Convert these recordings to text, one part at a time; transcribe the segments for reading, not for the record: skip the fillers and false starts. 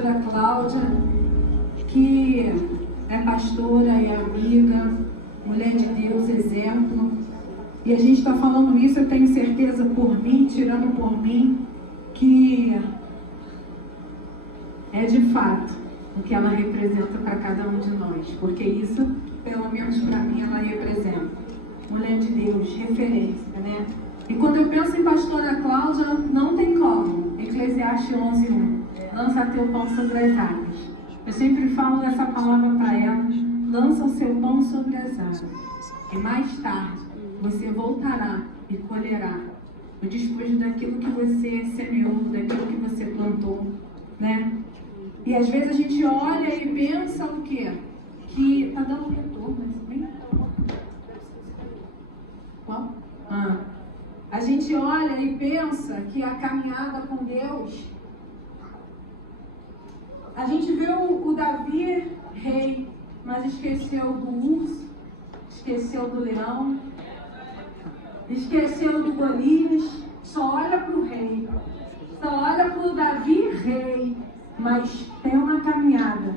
pastora Cláudia, que é pastora, é amiga, mulher de Deus, exemplo. E a gente está falando isso, eu tenho certeza por mim, tirando por mim, que é de fato o que ela representa para cada um de nós. Porque isso, pelo menos para mim, ela representa. Mulher de Deus, referência, né? E quando eu penso em pastora Cláudia, não tem como. Eclesiastes 11:1. Lança teu pão sobre as águas. Eu sempre falo essa palavra para ela. Lança o seu pão sobre as águas. E mais tarde, você voltará e colherá o despojo daquilo que você semeou, daquilo que você plantou, né? E às vezes a gente olha e pensa o quê? Que tá dando retorno, mas qual? A gente olha e pensa que a caminhada com Deus, a gente vê o Davi rei, mas esqueceu do urso, esqueceu do leão, esqueceu do Golias, só olha para o rei, só olha para o Davi rei, mas tem uma caminhada,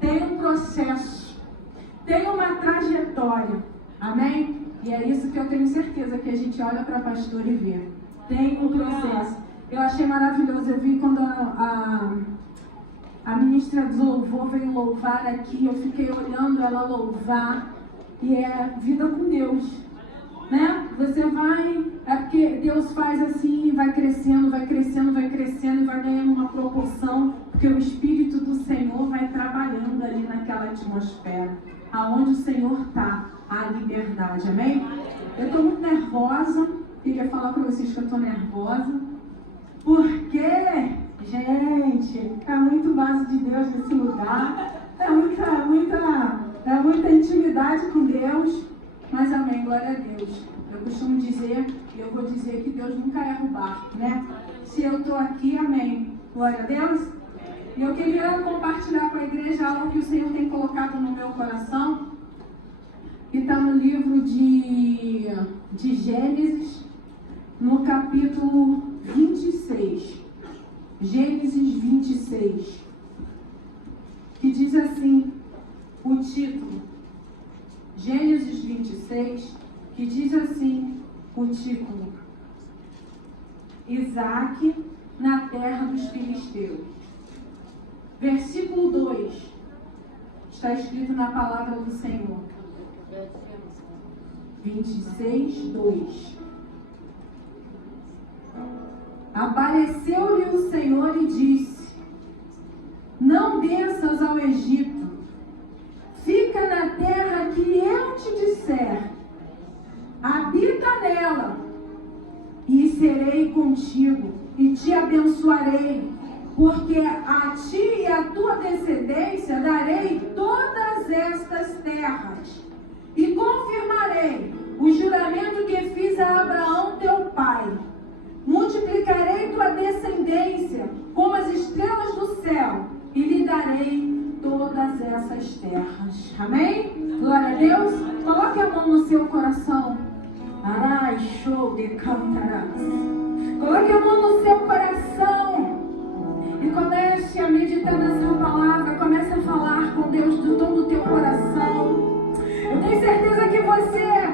tem um processo, tem uma trajetória, amém? E é isso que eu tenho certeza que a gente olha para a pastora e vê. Tem um processo. Eu achei maravilhoso. Eu vi quando a ministra do louvor veio louvar aqui. Eu fiquei olhando ela louvar. E é vida com Deus. Né? Você vai... É porque Deus faz assim, vai crescendo, vai crescendo, vai crescendo e vai ganhando uma proporção. Porque o Espírito do Senhor vai trabalhando ali naquela atmosfera. Aonde o Senhor está, a liberdade, amém? Eu estou muito nervosa, queria falar para vocês que eu estou nervosa, porque, gente, é muito vaso de Deus nesse lugar, é muita intimidade com Deus, mas amém, glória a Deus. Eu costumo dizer, e eu vou dizer que Deus nunca erra o barco, né? Se eu estou aqui, amém, glória a Deus. E eu queria compartilhar com a igreja algo que o Senhor tem colocado no meu coração, que está no livro de Gênesis, no capítulo 26. Gênesis 26. Que diz assim, o título. Gênesis 26, que diz assim, o título. Isaac na terra dos filisteus. Versículo 2, está escrito na palavra do Senhor. 26, 2. Apareceu-lhe o Senhor e disse: não desças ao Egito, fica na terra que eu te disser, habita nela, e serei contigo, e te abençoarei. Porque a ti e a tua descendência darei todas estas terras, e confirmarei o juramento que fiz a Abraão teu pai. Multiplicarei tua descendência como as estrelas do céu, e lhe darei todas essas terras. Amém? Glória a Deus. Coloque a mão no seu coração. Arai, show de cantarás. Coloque a mão no seu coração. E comece a meditar nessa palavra, comece a falar com Deus de todo o teu coração. Eu tenho certeza que você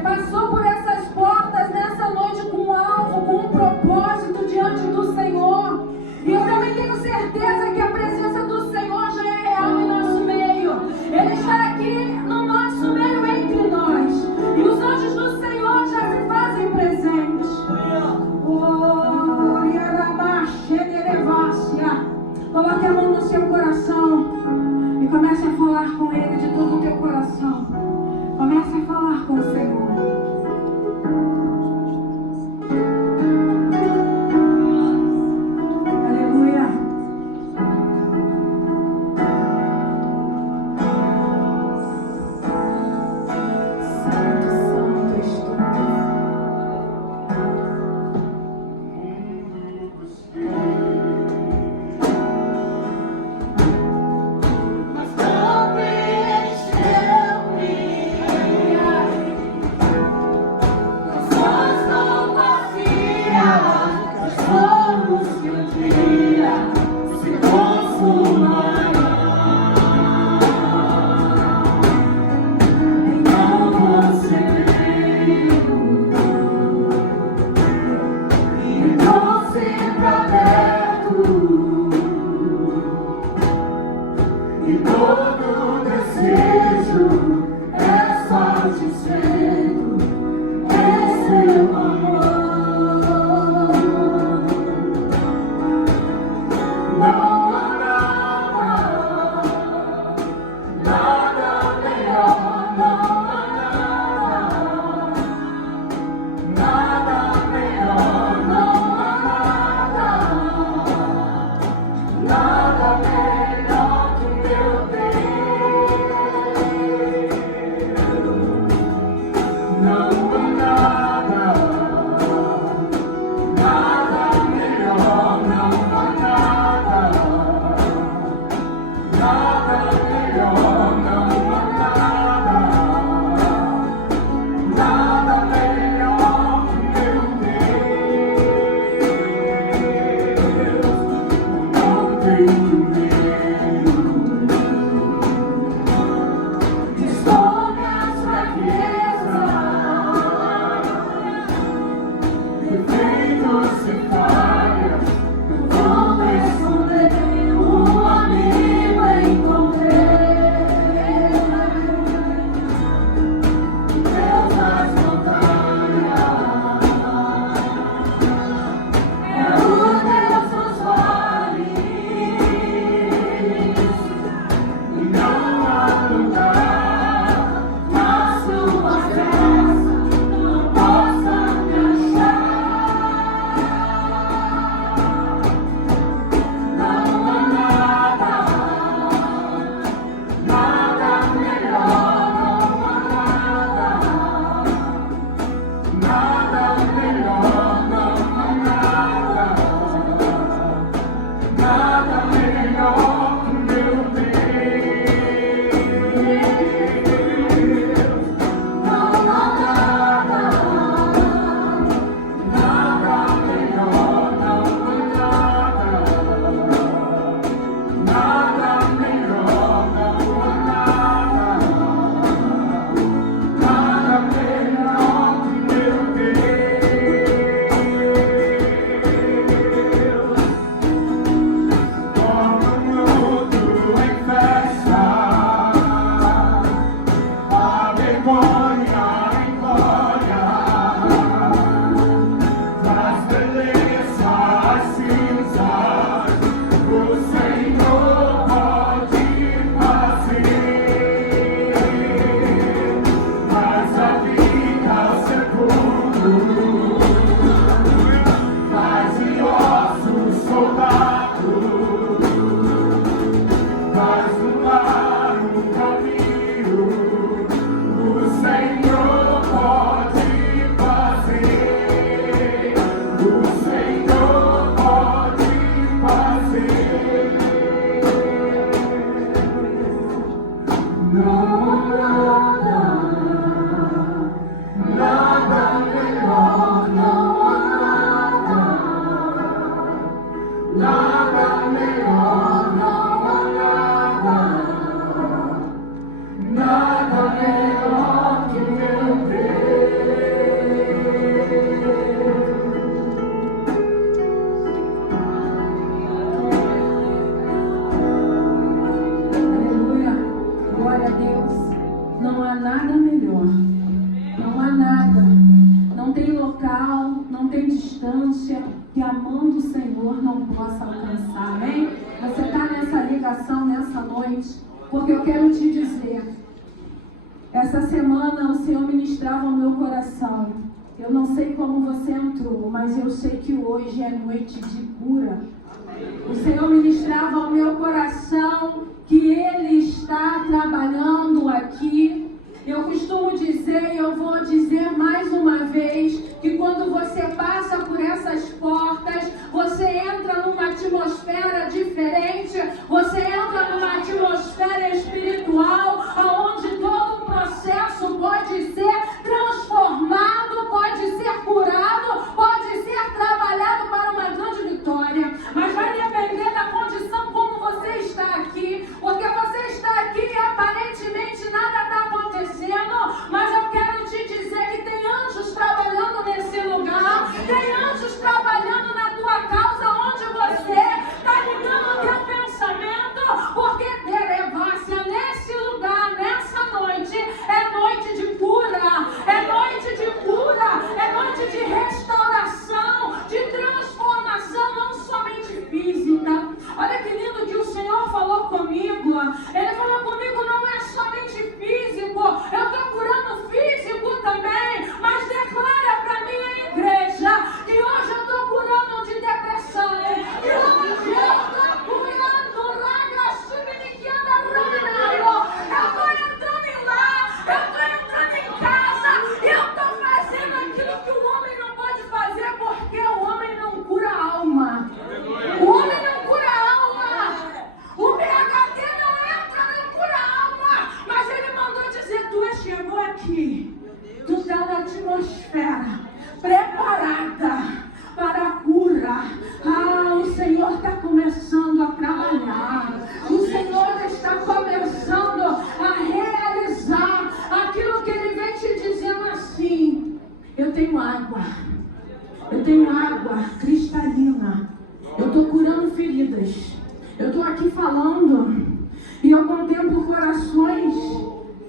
passou por essas portas nessa noite com um alvo, com um propósito diante do Senhor. E eu também tenho certeza que a presença do Senhor já é real em nosso meio. Ele está aqui no nosso meio, entre nós. E os anjos do Senhor já se fazem presentes. Coloque a mão no seu coração e comece a falar com Ele de todo o teu coração. Comece a falar com o Senhor. Porque eu quero te dizer, essa semana o Senhor ministrava ao meu coração. Eu não sei como você entrou, mas eu sei que hoje é noite de cura. O Senhor ministrava ao meu coração que Ele está trabalhando aqui. Eu costumo dizer, e eu vou dizer mais uma vez, que quando você passa por essas portas, você entra numa atmosfera diferente, você entra numa atmosfera espiritual, onde todo o processo pode ser transformado, pode ser curado, pode ser trabalhado para uma grande vitória. Mas vai depender da condição como você está aqui, porque você está aqui aparentemente aqui. Tu está na atmosfera preparada para a cura. O Senhor está começando a trabalhar. O Senhor está começando a realizar aquilo que Ele vem te dizendo assim. Eu tenho água cristalina. Eu estou curando feridas. Eu estou aqui falando e eu contemplo corações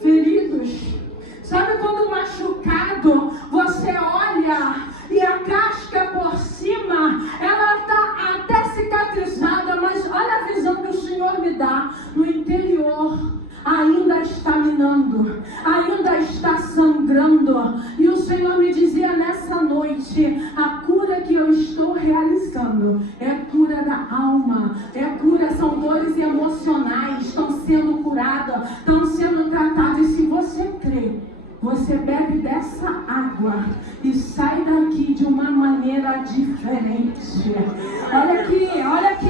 feridos. Sabe quando machucado você olha e a casca por cima, ela está até cicatrizada, mas olha a visão que o Senhor me dá. No interior ainda está minando, ainda está sangrando. E o Senhor me dizia nessa noite, a cura que eu estou realizando é cura da alma, são dores emocionais, estão sendo curadas, estão sendo tratadas. E se você crê, você bebe dessa água e sai daqui de uma maneira diferente. Olha aqui,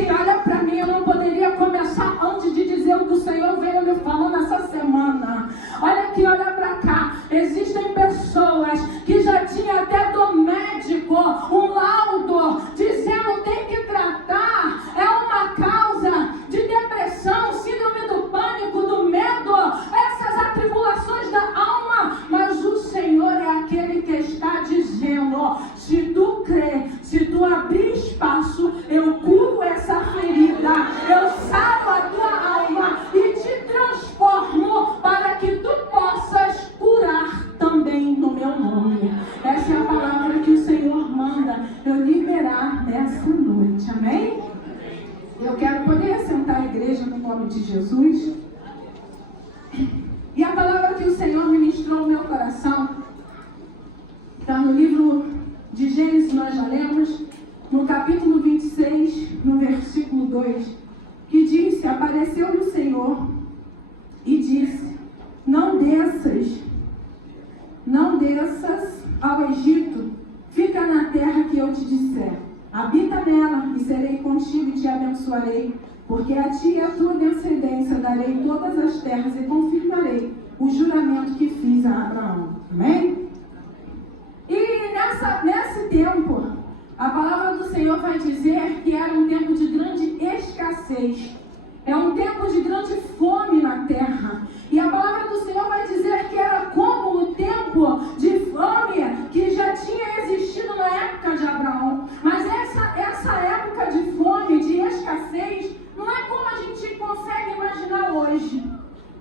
olha para mim. Eu não poderia começar antes de dizer o que o Senhor veio me falando essa semana. Olha aqui, olha para cá. Existem pessoas que já tinham até do médico um laudo dizendo tem que tratar. É uma causa de depressão, síndrome do pânico, do medo, essas atribulações da alma. Mas o Senhor é aquele que está dizendo, se tu crer, se tu abrir espaço, eu curo essa ferida, eu saro a tua alma e te transformo para que tu possas curar também no meu nome. Essa é a palavra que o Senhor manda eu liberar nessa noite, amém? Eu quero poder assentar a igreja no nome de Jesus. E a palavra que o Senhor ministrou no meu coração está no livro de Gênesis, nós já lemos, no capítulo 26, no versículo 2, que diz: apareceu-lhe o Senhor e disse, não desças ao Egito, fica na terra que eu te disser, habita nela e serei contigo e te abençoarei, porque a ti e a tua descendência darei todas as terras e confirmarei o juramento que fiz a Abraão. Amém? E nesse tempo, a palavra do Senhor vai dizer que era um tempo de grande escassez. É um tempo de grande fome na terra. E a palavra do Senhor vai dizer que era como o tempo de fome que já tinha existido na época de Abraão. Mas essa época de fome, de escassez, não é como a gente consegue imaginar hoje.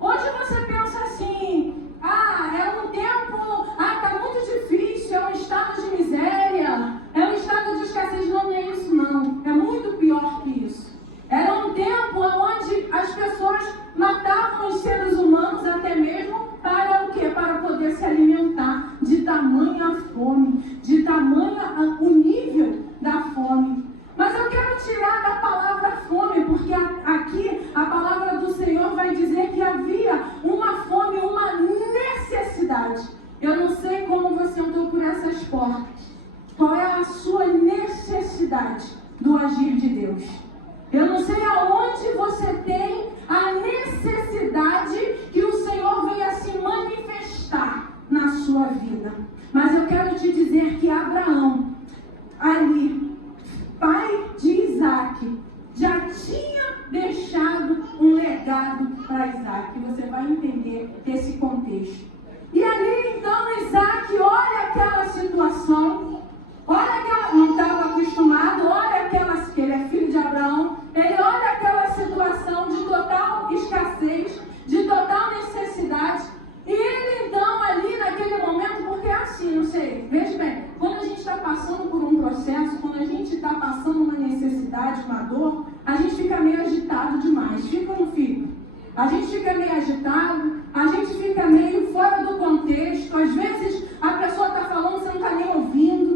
Hoje você pensa assim, é um tempo, está muito difícil, é um estado de miséria, é um estado de escassez. Não é isso não, é muito pior que isso. Era um tempo onde as pessoas matavam os seres humanos até mesmo para o quê? Para poder se alimentar, de tamanha fome, de tamanha o nível da fome. Mas eu quero tirar da palavra fome, porque aqui a palavra do Senhor vai dizer que havia uma fome, uma necessidade. Eu não sei como você entrou por essas portas. Qual é a sua necessidade do agir de Deus? Eu não sei aonde você tem a necessidade que o Senhor venha se manifestar na sua vida. Mas eu quero te dizer que Abraão, ali, pai de Isaac, já tinha deixado um legado para Isaac. Você vai entender esse contexto. E ali então Isaac olha aquela situação, olha aquela, não estava acostumado, olha aquela, que ele é filho de Abraão, ele olha aquela situação de total escassez, de total necessidade. E ele então ali naquele momento, porque é assim, não sei, veja bem, quando a gente está passando por um processo, quando a gente está passando uma necessidade, uma dor, a gente fica meio agitado demais, fica ou não fica? A gente fica meio agitado, a gente fica meio fora do contexto, às vezes a pessoa está falando, você não está nem ouvindo.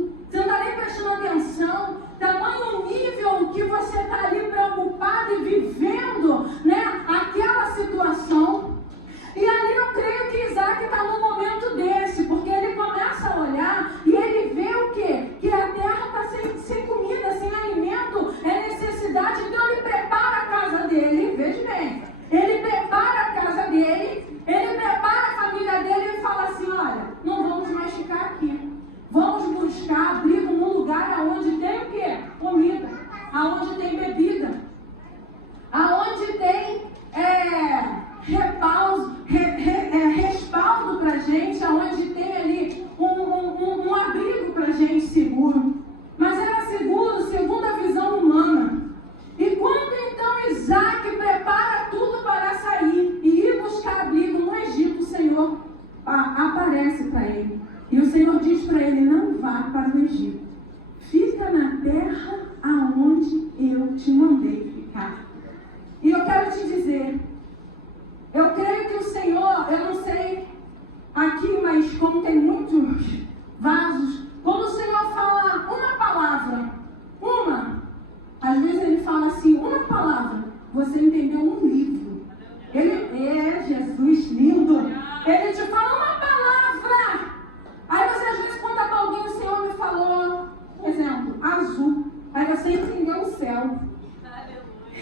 ele: não vá para o Egito. Fica na terra aonde eu te mandei ficar. E eu quero te dizer, eu creio que o Senhor, eu não sei aqui, mas como tem muitos vasos, quando o Senhor fala uma palavra, às vezes ele fala assim, uma palavra, você entendeu um livro. Jesus, lindo. Ele te fala uma palavra. Aí você às vezes conta para alguém, o Senhor me falou, por exemplo, azul. Aí você entendeu o céu.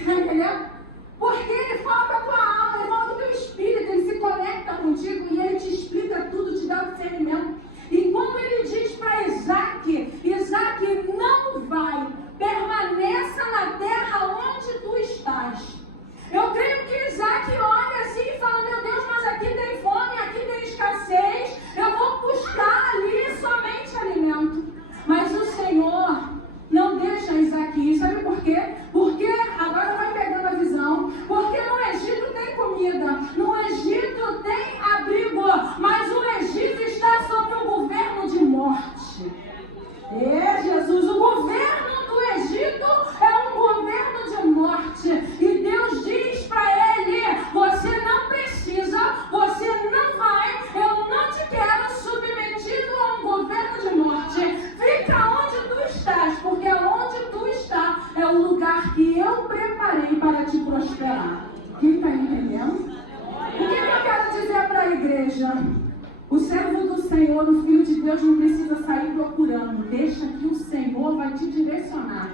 Entendeu? Porque ele fala com a tua alma, ele fala com o teu espírito, ele se conecta contigo e ele te explica tudo, te dá o discernimento. E quando ele diz para Isaac, não vai, permaneça na terra onde tu estás. Eu creio que Isaac olha assim e fala, meu Deus, mas aqui tem fome, aqui tem escassez, eu vou buscar ali somente alimento. Mas o Senhor não deixa Isaac ir, sabe por quê? Porque, agora vai pegando a visão, porque no Egito tem comida, no Egito tem abrigo, mas o Egito está sob um governo de morte. Jesus, o governo do Egito é um governo de morte. E Deus diz para ele, você não precisa, você não vai, eu não te quero submetido a um governo de morte. Fica onde tu estás, porque onde tu está é o lugar que eu preparei para te prosperar. Quem está entendendo? O que eu quero dizer para a igreja? O servo do Senhor, o Filho de Deus, não precisa sair procurando. Deixa que o Senhor vai te direcionar.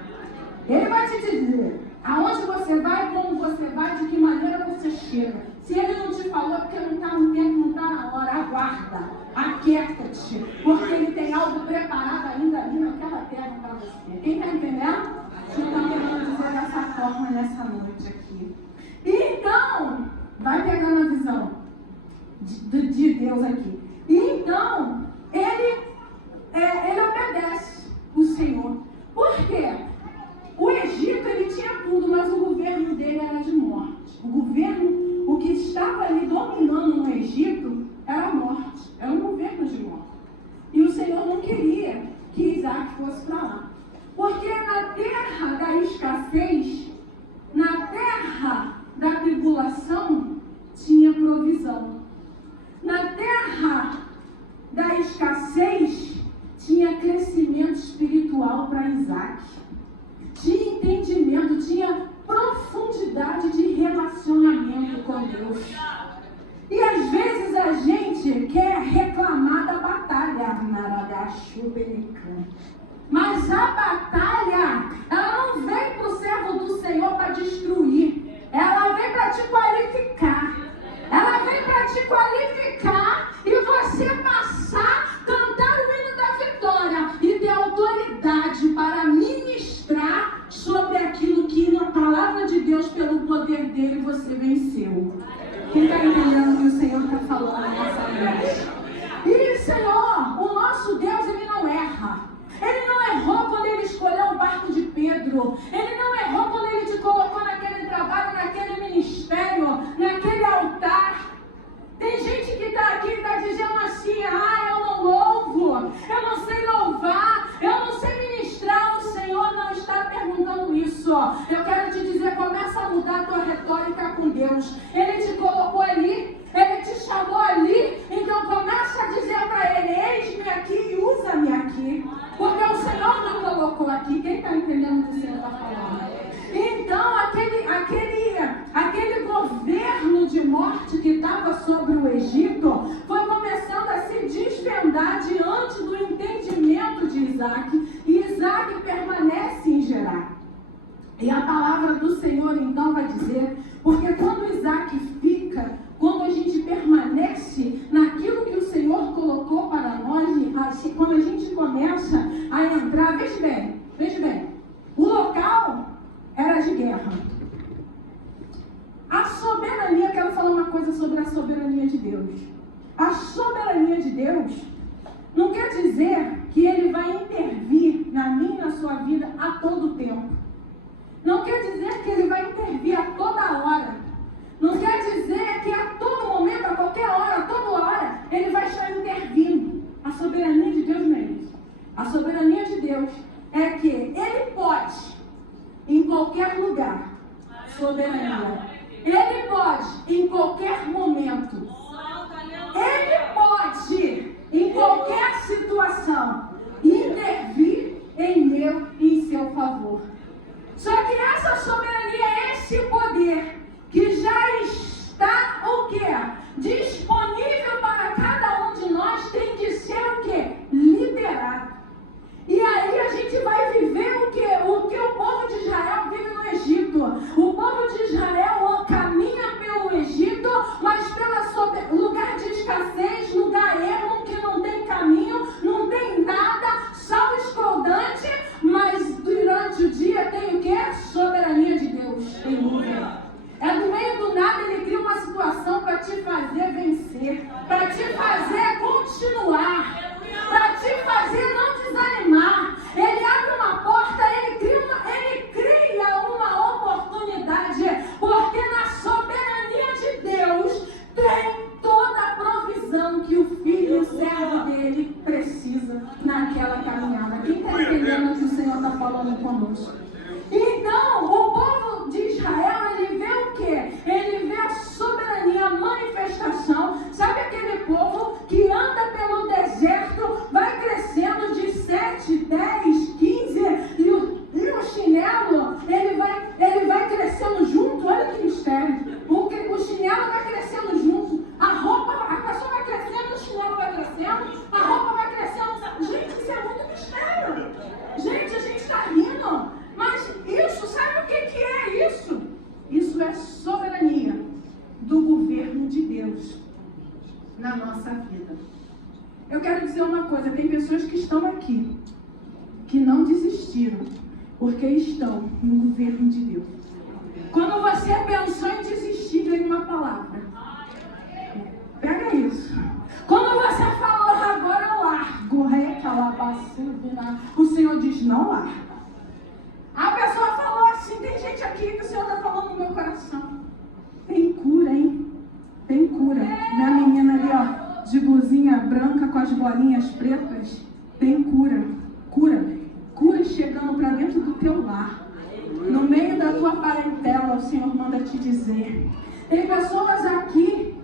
Ele vai te dizer aonde você vai, como você vai, de que maneira você chega. Se ele não te falou, é porque não está no tempo, não está na hora. Aguarda, aquieta-te, porque ele tem algo preparado ainda ali naquela terra para você. Quem está entendendo? Eu estou querendo dizer dessa forma nessa noite aqui. Então, vai pegando a visão de Deus aqui. E então, ele obedece o Senhor. Por quê? O Egito, ele tinha tudo, mas o governo dele era de morte. O que estava ali dominando no Egito era a morte. Era um governo de morte. E o Senhor não queria que Isaac fosse para lá. Porque na terra da escassez, na terra da tribulação, tinha provisão. Na terra da escassez, tinha crescimento espiritual para Isaac. Tinha entendimento, tinha profundidade de relacionamento com Deus. E às vezes a gente quer reclamar da batalha, mas a batalha, ela não vem para o servo do Senhor para destruir, ela vem para te qualificar. Ela vem para te qualificar e você passar, cantar o hino da vitória e ter autoridade para ministrar sobre aquilo que na palavra de Deus, pelo poder dele, você venceu. Quem está entendendo o que o Senhor está falando nessa noite? E Senhor, o nosso Deus, ele não erra. Ele não errou quando ele escolheu o barco de Pedro. Ele não errou quando ele te colocou naquele trabalho, naquele ministério, naquele altar. Tem gente que está aqui e está dizendo assim, eu não louvo, eu não sei louvar, eu não sei ministrar. O Senhor não está perguntando isso. Eu quero te dizer, começa a mudar a tua retórica com Deus. Ele te colocou ali, ele te chamou ali, então começa a dizer para ele, eis-me aqui e usa-me aqui. Porque o Senhor me colocou aqui. Quem está entendendo o que o Senhor está falando? Então, aquele governo de morte que estava sobre o Egito foi começando a se desvendar diante do entendimento de Isaac. E Isaac permanece em Gerar. E a palavra do Senhor então vai dizer, porque quando Isaac fica, quando a gente permanece naquilo que o Senhor colocou para nós, quando a gente começa a entrar, veja bem, o local era de guerra. A soberania, quero falar uma coisa sobre a soberania de Deus. A soberania de Deus não quer dizer que Ele vai intervir na minha e na sua vida a todo tempo. Não quer dizer que Ele vai intervir a toda hora. Não quer dizer que a todo momento, a qualquer hora, a toda hora, Ele vai estar intervindo. A soberania de Deus não é isso. falando conosco. Então, o povo de Israel, ele vê o quê? Ele vê a soberania, a manifestação. Sabe aquele povo que anda pelo deserto, vai crescendo de 7, 10, 15, e o chinelo, ele vai crescendo junto. Olha que mistério. O chinelo vai crescendo junto. A pessoa vai crescendo, o chinelo vai crescendo, a roupa vai crescendo. Gente, isso é muito mistério. Gente, a gente está rindo. Mas isso, sabe o que é isso? Isso é soberania do governo de Deus na nossa vida. Eu quero dizer uma coisa, tem pessoas que estão aqui, que não desistiram, porque estão no governo de Deus. Quando você pensou em desistir, veio uma palavra. Pega isso. Quando você falou, agora eu largo, o Senhor diz, não larga. A pessoa falou assim, tem gente aqui que o Senhor está falando no meu coração. Tem cura, hein? Tem cura. Minha menina ali, ó, de blusinha branca com as bolinhas pretas, tem cura. Cura chegando para dentro do teu lar. No meio da tua parentela, o Senhor manda te dizer. Tem pessoas aqui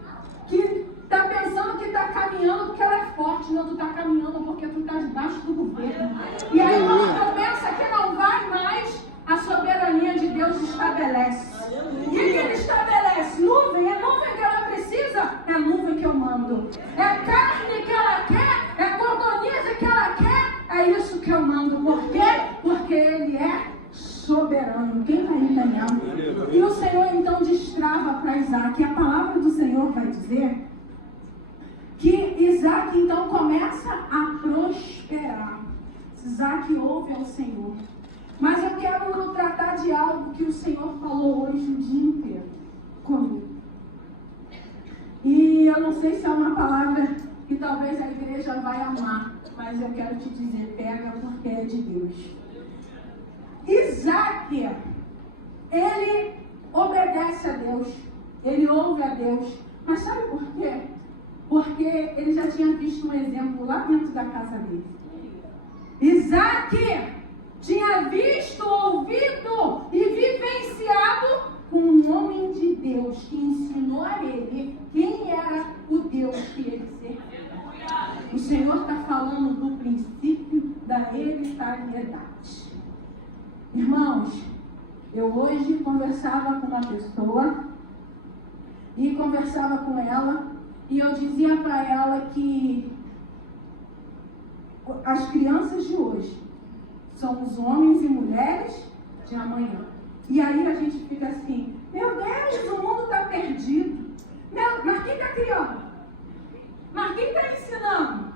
que está pensando que está caminhando porque ela é forte. Não, tu está caminhando porque tu está debaixo do governo. E aí quando tu pensa que não vai mais, a soberania de Deus estabelece. O que ele estabelece? Nuvem. É nuvem que ela precisa? É nuvem que eu mando. É carne que ela quer? É cordoniza que ela quer? É isso que eu mando. Por quê? Porque ele é soberano. Quem está entendendo? E o Senhor então destrava para Isaac. E a palavra do Senhor vai dizer que Isaac então começa a prosperar. Isaac ouve ao Senhor. Mas eu quero tratar de algo que o Senhor falou hoje o dia inteiro comigo. E eu não sei se é uma palavra que talvez a igreja vai amar, mas eu quero te dizer, pega porque é de Deus. Isaac, ele obedece a Deus, ele ouve a Deus. Mas sabe por quê? Porque ele já tinha visto um exemplo lá dentro da casa dele. Isaac tinha visto, ouvido e vivenciado com um homem de Deus que ensinou a ele quem era o Deus que ele servia. O Senhor está falando do princípio da hereditariedade. Irmãos, eu hoje conversava com uma pessoa e conversava com ela e eu dizia para ela que as crianças de hoje são os homens e mulheres de amanhã. E aí a gente fica assim, meu Deus, o mundo está perdido. Mas quem está criando? Mas quem está ensinando?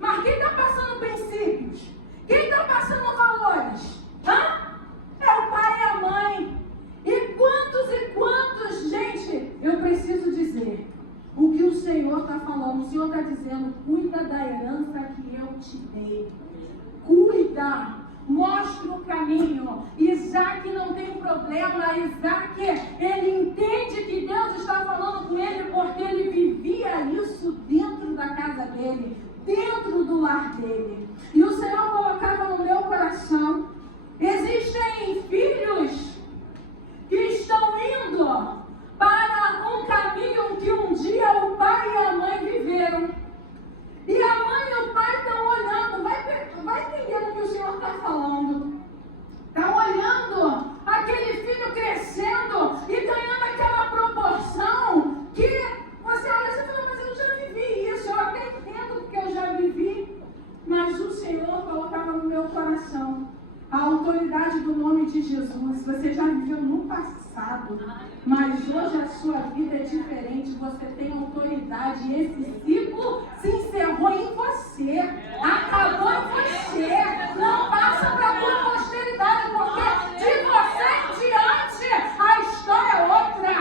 Mas quem está passando princípios? Quem está passando valores? É o pai e a mãe. E quantos, gente, eu preciso dizer, o que o Senhor está falando, o Senhor está dizendo, cuida da herança que eu te dei. Cuida. Mostra o caminho. Isaac não tem problema. Isaac, ele entende que Deus está falando com ele porque ele vivia isso dentro da casa dele, dentro do lar dele. E o Senhor colocava no meu coração, existem filhos que estão indo para um caminho que um dia o pai e a mãe viveram. E a mãe e o pai estão olhando, vai entendendo o que o Senhor está falando. Estão olhando aquele filho crescendo e ganhando aquela proporção que você olha e fala, mas eu já vivi isso, eu até entendo porque eu já vivi. Mas o Senhor colocava no meu coração a autoridade do nome de Jesus. Você já viveu no passado, mas hoje a sua vida é diferente. Você tem autoridade e esse ciclo se encerrou em você. Acabou em você. Não passa para a tua posteridade, porque de você em diante a história é outra.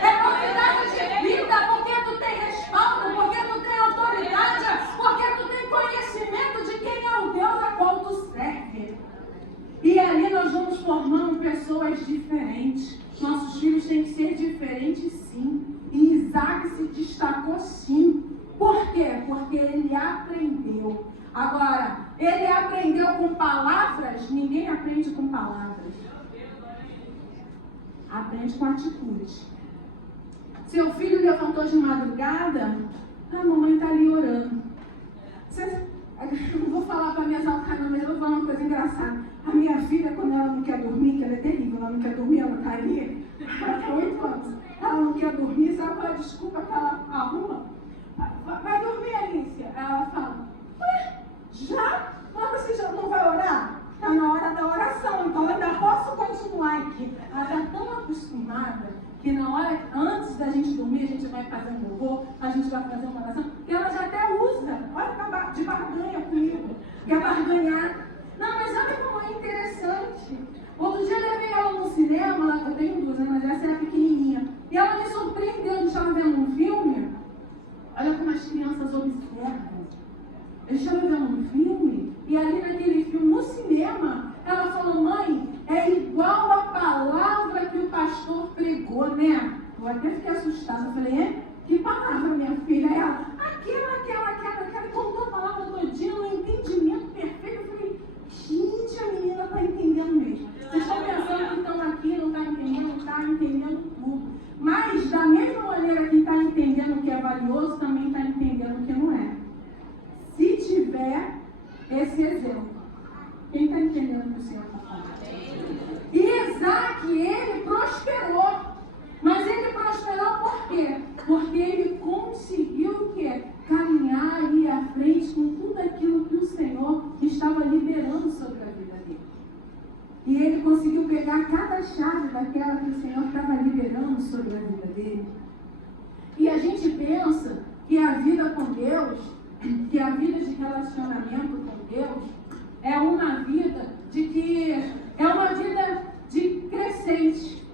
É novidade de vida, porque tu tem respaldo, porque tu tem autoridade, porque tu tem conhecimento de quem é o Deus a qual tu serve. E ali nós vamos formando pessoas diferentes. Nossos filhos têm que ser diferentes, sim. E Isaac se quê? Porque ele aprendeu. Agora, ele aprendeu com palavras? Ninguém aprende com palavras. Aprende com atitude. Seu filho levantou de madrugada, a mamãe está ali orando. Eu não vou falar para me exaltar, não, mas eu vou falar uma coisa engraçada. A minha filha, quando ela não quer dormir, que ela é terrível, ela não quer dormir, ela está ali, ela tem 8 anos, ela não quer dormir, sabe qual é a desculpa que ela arruma? Vai dormir, Alicia. Ela fala, ué, já? Mas você já não vai orar? Está na hora da oração, então eu ainda posso continuar aqui. Ela está tão acostumada que na hora, antes da gente dormir, a gente vai fazer um louvor, a gente vai fazer uma oração, e ela já até usa, olha de barganha comigo, quer barganhar. Não, mas olha como é interessante. Outro dia eu levei ela no cinema, eu tenho 2, mas essa era pequenininha, e ela me surpreendeu, a gente estava vendo um filme, olha como as crianças observam. Eles estavam vendo um filme, e ali naquele filme, no cinema, ela falou, mãe, é igual a palavra que o pastor pregou, né? Eu até fiquei assustada, eu falei, que palavra, minha filha? Ela, aquela, contou a palavra todinha, no entendimento perfeito. Eu falei, gente, a menina está entendendo mesmo. Vocês estão pensando que estão aqui, não está entendendo tudo. Mas, da mesma maneira que está entendendo o que é valioso, também está entendendo o que não é. Se tiver esse exemplo, quem está entendendo o que o Senhor está falando? E Isaac, ele prosperou. Mas ele prosperou por quê? Porque ele conseguiu o quê? Caminhar ali à frente com tudo aquilo que o Senhor estava liberando sobre a vida dele. E ele conseguiu pegar cada chave daquela que o Senhor estava liberando sobre a vida dele. E a gente pensa que a vida com Deus, que a vida de relacionamento com Deus, é uma vida de crescente.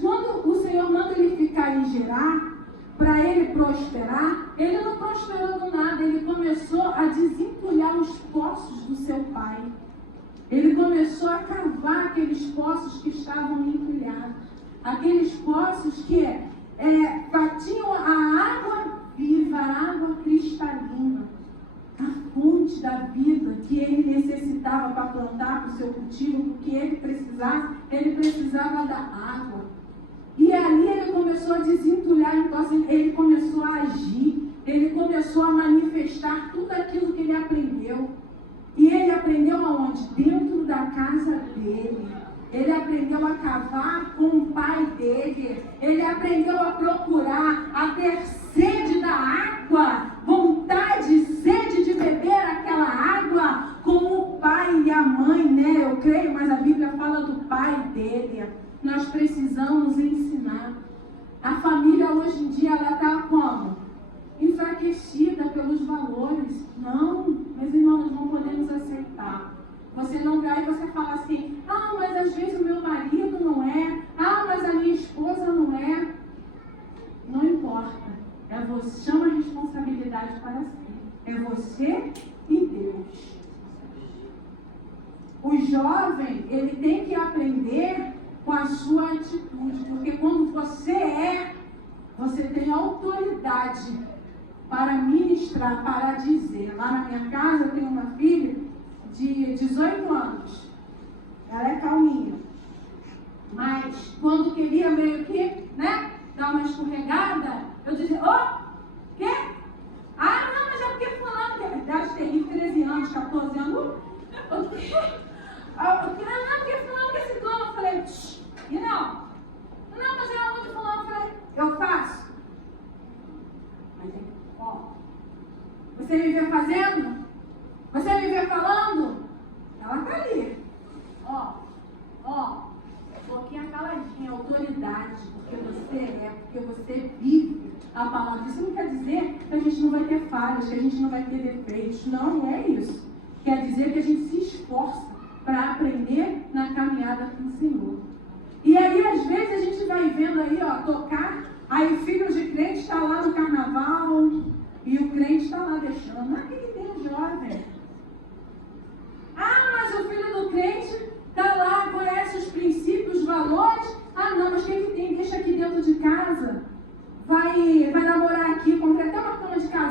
Quando o Senhor manda ele ficar em Gerar, para ele prosperar, ele não prosperou do nada, ele começou a desentulhar os poços do seu pai. Ele começou a cavar aqueles poços que estavam entulhados. Aqueles poços que tinham a água viva, a água cristalina. A fonte da vida que ele necessitava para plantar para o seu cultivo, porque ele precisava da água. E ali ele começou a desentulhar, então assim, ele começou a agir, ele começou a manifestar tudo aquilo que ele aprendeu. E ele aprendeu aonde? Dentro da casa dele. Ele aprendeu a cavar com o pai dele. Ele aprendeu a procurar, a ter sede da água, vontade, sede de beber aquela água, como o pai e a mãe, né? Eu creio, mas a Bíblia fala do pai dele. Nós precisamos ensinar. A família hoje em dia, ela está como? Enfraquecida pelos valores. Não, meus irmãos, não podemos aceitar. Você não vai e você fala assim, mas às vezes o meu marido não é, mas a minha esposa não é. Não importa. É você, chama a responsabilidade para si. É você e Deus. O jovem, ele tem que aprender com a sua atitude, porque quando você tem autoridade para ministrar, para dizer. Lá na minha casa eu tenho uma filha de 18 anos. Ela é calminha. Mas quando queria meio que, dar uma escorregada, eu dizia, quê? Não, mas é porque fulano, que é verdade, terrível, 13 anos, 14 anos. O quê? Não, porque fulano que esse dono, eu falei, e não, mas é onde fulano, eu falei, eu faço. Mas você me vê fazendo? Você me vê falando? Ela tá ali. Pouquinho caladinha, autoridade, porque você vive a palavra. Isso não quer dizer que a gente não vai ter falhas, que a gente não vai ter defeitos. Não é isso. Quer dizer que a gente se esforça para aprender na caminhada com o Senhor. E aí, às vezes, a gente vai vendo aí, tocar, aí o filho de crente está lá no carnaval, e o crente está lá deixando. Não é que tem um jovem. Mas o filho do crente está lá, conhece os princípios, os valores. Não, mas o que tem? Deixa aqui dentro de casa. Vai namorar aqui, comprei até uma cama de casal.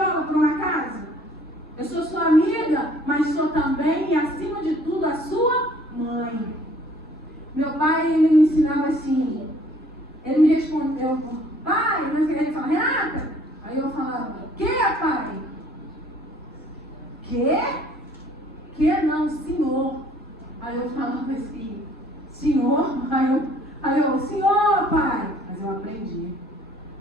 escola para uma casa. Eu sou sua amiga, mas sou também, e acima de tudo, a sua mãe. Meu pai, ele me ensinava assim. Ele me respondeu, pai, ele falava, Renata. Aí eu falava, que, pai? Que não, senhor. Aí eu falava assim, senhor? Aí eu, senhor, pai. Mas eu aprendi.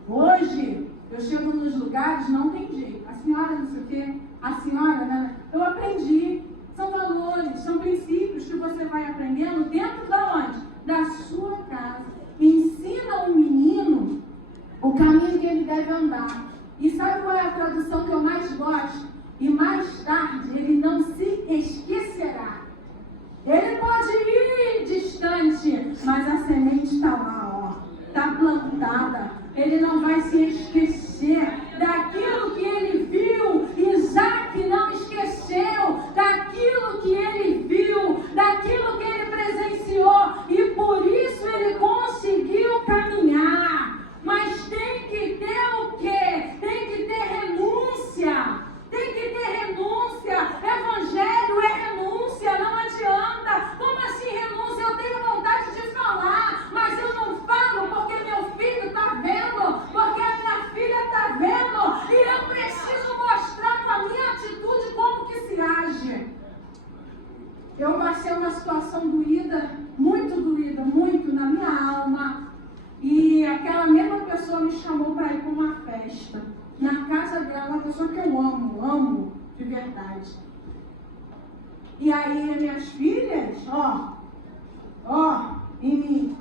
Hoje, eu chego nos lugares, não tem jeito. A senhora não sei o quê, a senhora, né? Eu aprendi. São valores, são princípios que você vai aprendendo dentro da onde? Da sua casa. Ensina o menino o caminho que ele deve andar. E sabe qual é a tradução que eu mais gosto? E mais tarde ele não se esquecerá. Ele pode ir distante, mas a semente está lá, ó. Está plantada. Ele não vai se esquecer daquilo que ele viu. Isaac não esqueceu daquilo que ele viu, daquilo que ele presenciou. E por isso ele conseguiu caminhar. Mas tem que ter o quê? Tem que ter renúncia. Tem que ter renúncia. Evangelho é renúncia, não adianta. Como assim renúncia? Eu tenho vontade de falar, mas eu não falo porque meu filho está vendo, porque a minha filha está vendo, e eu preciso mostrar com a minha atitude como que se age. Eu passei uma situação doída, muito na minha alma, e aquela mesma pessoa me chamou para ir para uma festa, na casa dela, uma pessoa que eu amo de verdade. E aí minhas filhas, e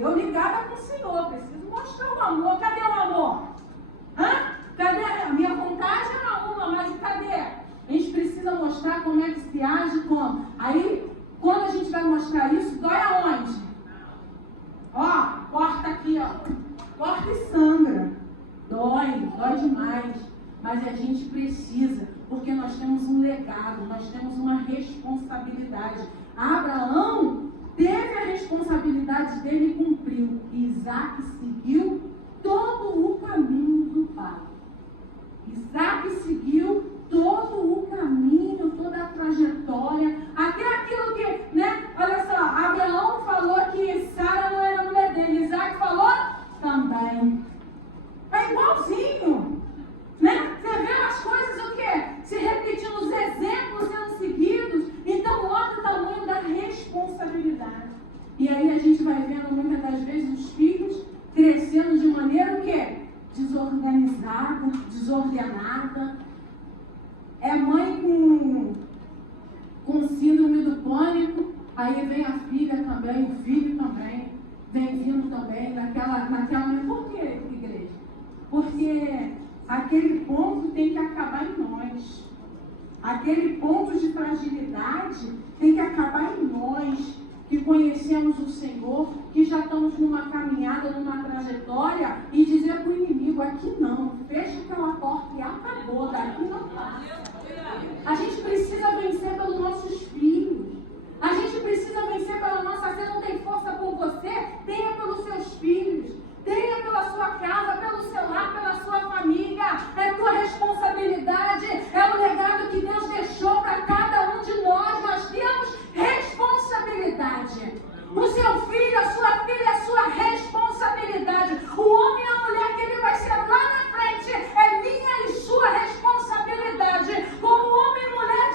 eu ligada com o Senhor, preciso mostrar o amor. Cadê o amor? Cadê? A minha vontade era uma, mas cadê? A gente precisa mostrar como é que se age, como. Aí, quando a gente vai mostrar isso, dói aonde? Corta aqui, corta e sangra. Dói demais. Mas a gente precisa, porque nós temos um legado, nós temos uma responsabilidade. Abraão teve a responsabilidade dele e cumpriu. Isaac seguiu todo o caminho do pai. Isaac seguiu todo o caminho, toda a trajetória, até aquilo que, olha só, Abraão falou que Sara não era mulher dele, Isaac falou também. É igualzinho, Você vê as coisas o quê? Se repetindo, os exemplos sendo seguidos. Então, olha o tamanho da responsabilidade. E aí a gente vai vendo muitas das vezes os filhos crescendo de maneira o quê? Desorganizada, desordenada. É mãe com síndrome do pânico, aí vem a filha também, o filho também, vem vindo também naquela. Por quê, igreja? Porque aquele ponto tem que acabar em nós. Aquele ponto de fragilidade tem que acabar em nós, que conhecemos o Senhor, que já estamos numa caminhada, numa trajetória, e dizer para o inimigo, aqui não, fecha aquela porta e acabou, daqui não passa. A gente precisa vencer pelos nossos filhos. A gente precisa vencer pela nossa... Você não tem força por você? Tenha pelos seus filhos. Tenha pela sua casa, pelo seu lar, pela sua família. É tua responsabilidade. É o legado que Deus deixou para cada um de nós. Nós temos responsabilidade. O seu filho, a sua filha, é a sua responsabilidade. O homem e a mulher que ele vai ser lá na frente é minha e sua responsabilidade. Como homem e mulher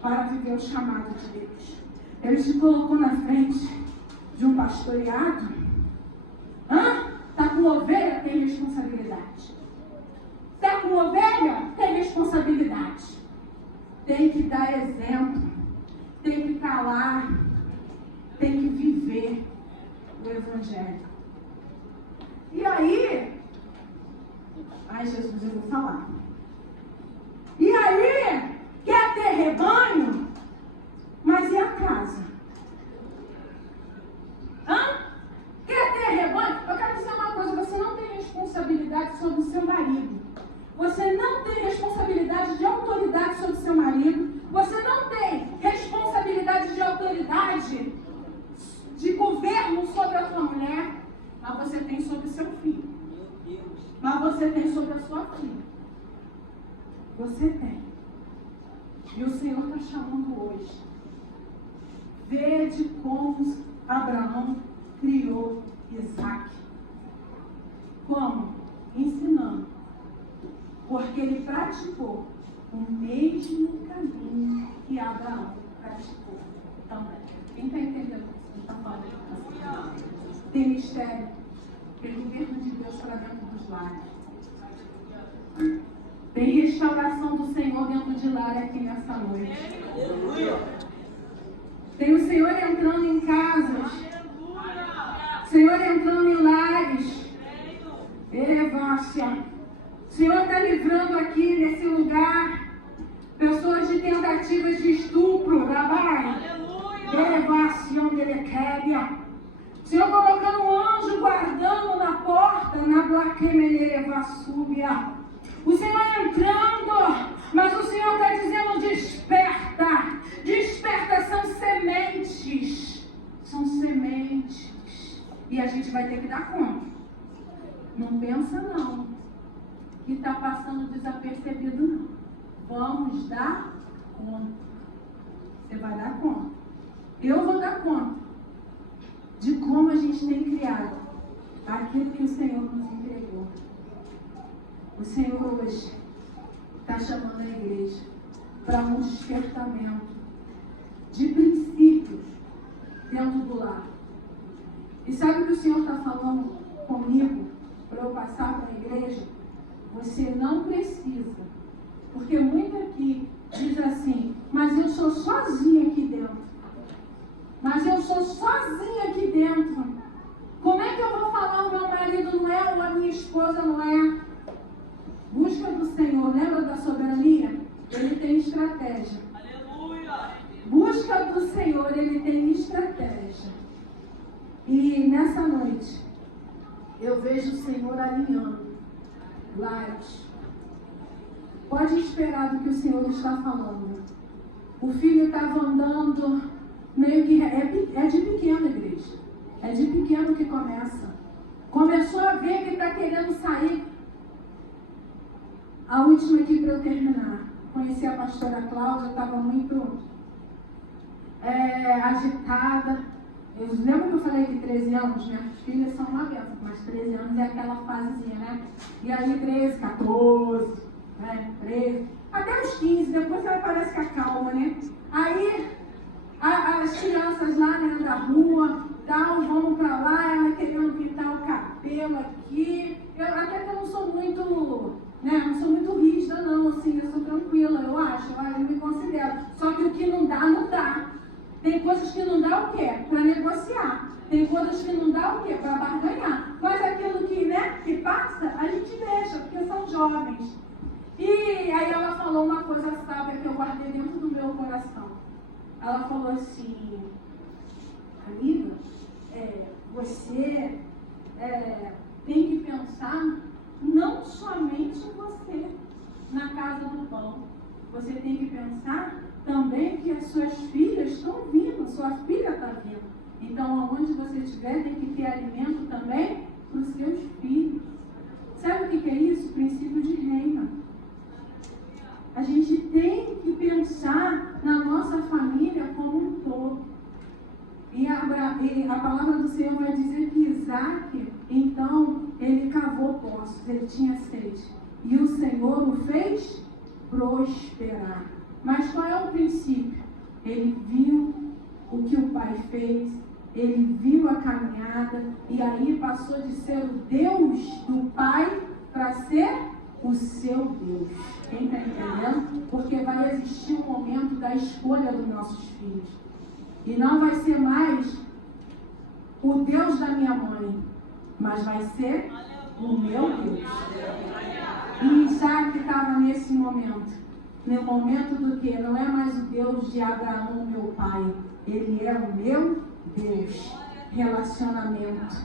para viver o chamado de Deus. Ele te colocou na frente de um pastoreado. Está com ovelha? Tem responsabilidade. Está com ovelha? Tem responsabilidade. Tem que dar exemplo. Tem que calar. Tem que viver o Evangelho. E aí... Ai, Jesus, eu vou falar. E aí, quer ter rebanho? Mas e a casa? Quer ter rebanho? Eu quero dizer uma coisa, você não tem responsabilidade sobre o seu marido. Você não tem responsabilidade de autoridade sobre o seu marido. Você não tem responsabilidade de autoridade, de governo sobre a sua mulher. Mas você tem sobre o seu filho. Mas você tem sobre a sua filha. Você tem. E o Senhor está chamando hoje. Vede como Abraão criou Isaac. Como? Ensinando. Porque ele praticou o mesmo caminho que Abraão praticou também. Quem está entendendo o que está falando? Tem mistério. Tem governo de Deus para dentro dos lares. Tem restauração do Senhor dentro de lar aqui nessa noite. Tem o Senhor entrando em casas. Senhor entrando em lares. Elevácia. O Senhor está livrando aqui nesse lugar pessoas de tentativas de estupro. Elevácia, Delequébia. O Senhor colocando um anjo guardando na porta, na Blaquemelelevassúbia. O Senhor entrando, mas o Senhor está dizendo: desperta. Desperta, são sementes. São sementes. E a gente vai ter que dar conta. Não pensa não, que está passando desapercebido não. Vamos dar conta. Você vai dar conta. Eu vou dar conta de como a gente tem criado aquilo que o Senhor nos entregou. O Senhor hoje está chamando a igreja para um despertamento de princípios dentro do lar. E sabe o que o Senhor está falando comigo para eu passar para a igreja? Você não precisa, porque muito aqui diz assim: mas eu sou sozinha aqui dentro. Mas eu sou sozinha aqui dentro. Como é que eu vou falar o meu marido não é ou a minha esposa não é? Busca do Senhor, lembra da soberania? Ele tem estratégia. Aleluia! Busca do Senhor, Ele tem estratégia. E nessa noite, eu vejo o Senhor alinhando lares. Pode esperar do que o Senhor está falando. O filho estava andando, meio que é de pequena, igreja. É de pequeno que começa. Começou a ver que está querendo sair. A última aqui para eu terminar. Conheci a pastora Cláudia, estava muito agitada. Eu lembro que eu falei que 13 anos, minhas filhas são uma benção, mas 13 anos é aquela fasezinha, né? E aí 13, 14, né? 13, até os 15, depois ela parece que acalma, né? Aí as crianças lá, né, da rua, tal, vamos pra lá, ela querendo pintar o cabelo aqui. Até que eu não sou muito, né, não sou muito rígida não, assim, eu sou tranquila, eu acho, eu me considero. Só que o que não dá, não dá. Tem coisas que não dá o quê? Para negociar. Tem coisas que não dá o quê? Para barganhar. Mas aquilo que, né, que passa, a gente deixa, porque são jovens. E aí ela falou uma coisa sábia que eu guardei dentro do meu coração. Ela falou assim: amiga, você tem que pensar não somente em você na casa do pão. Você tem que pensar também que as suas filhas estão vindo, sua filha está vindo. Então, aonde você estiver, tem que ter alimento também para os seus filhos. Sabe o que é isso? O princípio de reino. A gente tem que pensar na nossa família como um todo. E a palavra do Senhor vai dizer que Isaac, então, ele cavou poços, ele tinha sede. E o Senhor o fez prosperar. Mas qual é o princípio? Ele viu o que o pai fez, ele viu a caminhada, e aí passou de ser o Deus do pai para ser o seu Deus. Quem está entendendo? Porque vai existir um momento da escolha dos nossos filhos. E não vai ser mais o Deus da minha mãe, mas vai ser o meu Deus. E Isaac estava nesse momento. No momento do que? Não é mais o Deus de Abraão, meu pai. Ele é o meu Deus. Relacionamento.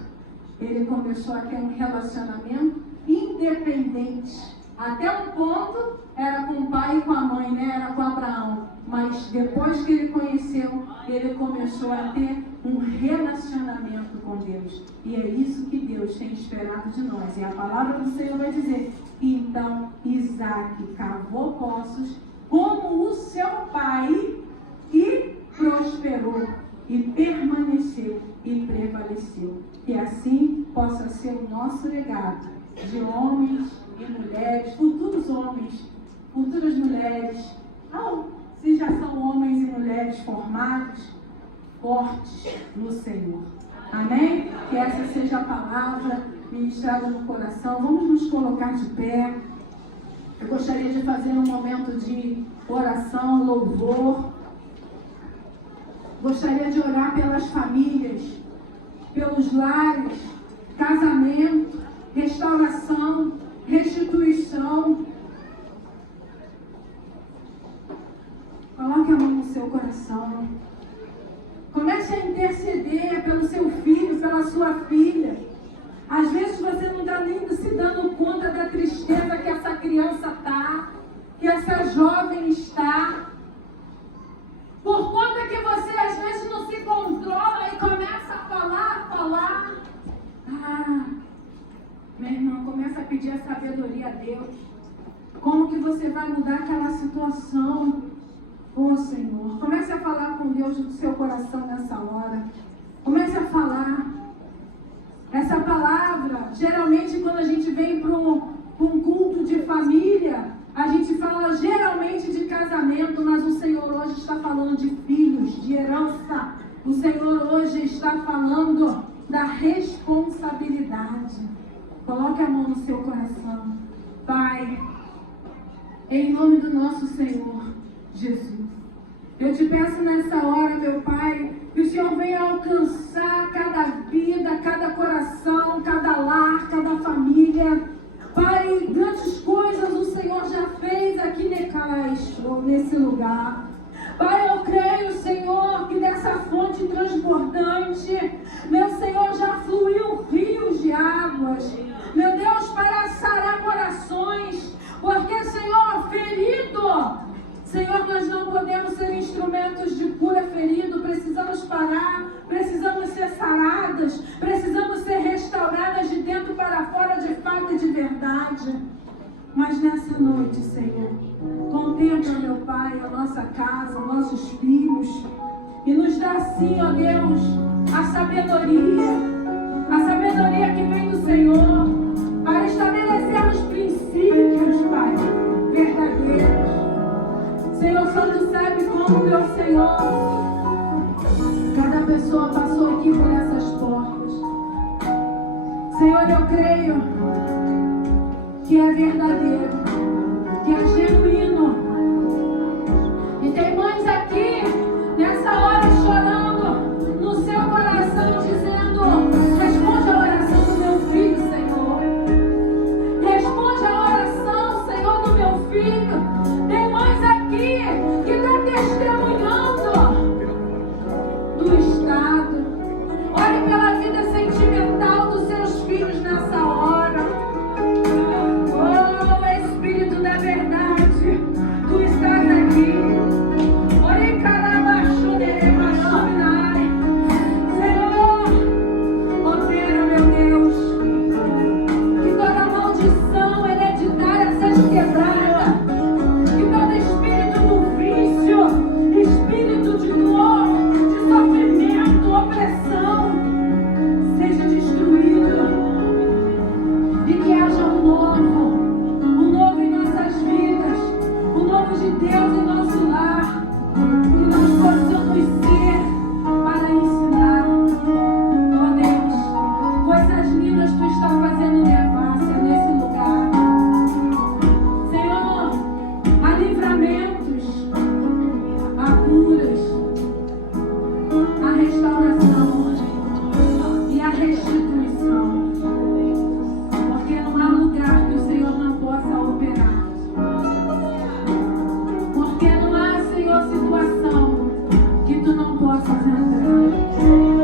Ele começou a ter um relacionamento independente. Até um ponto era com o pai e com a mãe, né? Era com Abraão. Mas depois que ele conheceu, ele começou a ter um relacionamento com Deus. E é isso que Deus tem esperado de nós. E a palavra do Senhor vai dizer: então Isaac cavou poços como o seu pai e prosperou e permaneceu e prevaleceu. Que assim possa ser o nosso legado de homens e mulheres, futuros homens, futuras mulheres, se já são homens e mulheres formados, fortes no Senhor. Amém? Que essa seja a palavra ministrada no coração. Vamos nos colocar de pé. Eu gostaria de fazer um momento de oração, louvor. Gostaria de orar pelas famílias, pelos lares, casamento, restauração, restituição. Coloque a mão no seu coração. Comece a interceder pelo seu filho, pela sua filha. Às vezes você não está nem se dando conta da tristeza que essa criança está, que essa jovem está. Por conta que você às vezes não se controla e começa a falar. Meu irmão, começa a pedir a sabedoria a Deus. Como que você vai mudar aquela situação? Oh, Senhor, comece a falar com Deus do seu coração nessa hora. Comece a falar. Essa palavra, geralmente quando a gente vem para um culto de família, a gente fala geralmente de casamento, mas o Senhor hoje está falando de filhos, de herança. O Senhor hoje está falando da responsabilidade. Coloque a mão no seu coração. Pai, em nome do nosso Senhor Jesus, eu te peço nessa hora, meu Pai, que o Senhor venha alcançar cada vida, cada coração, cada lar, cada família. Pai, grandes coisas o Senhor já fez aqui nesse lugar. Pai, eu creio, Senhor, que dessa fonte transbordante, meu Senhor, já fluiu rios de águas. Meu Deus, para sarar corações, porque, Senhor, ferido, Senhor, nós não podemos ser instrumentos de cura ferido. Precisamos parar, precisamos ser saradas, precisamos ser restauradas de dentro para fora, de fato e de verdade. Mas nessa noite, Senhor, contempla, meu Pai, a nossa casa, nossos filhos, e nos dá sim, ó Deus, a sabedoria que vem do Senhor, para estabelecermos princípios, Pai, verdadeiros. Senhor, só Tu sabe como, meu Senhor, cada pessoa passou aqui por essas portas. Senhor, eu creio que é verdadeiro, que é genuíno. E tem mães aqui, nessa hora, chorando no seu coração, dizendo: responde a oração do meu filho, Senhor. Responde a oração, Senhor, do meu filho. Tem mães aqui que estão testemunhando do Estado. Olhe pela vida sentimental dos seus filhos nessa hora. Oh, Espírito da verdade, não possas entrar.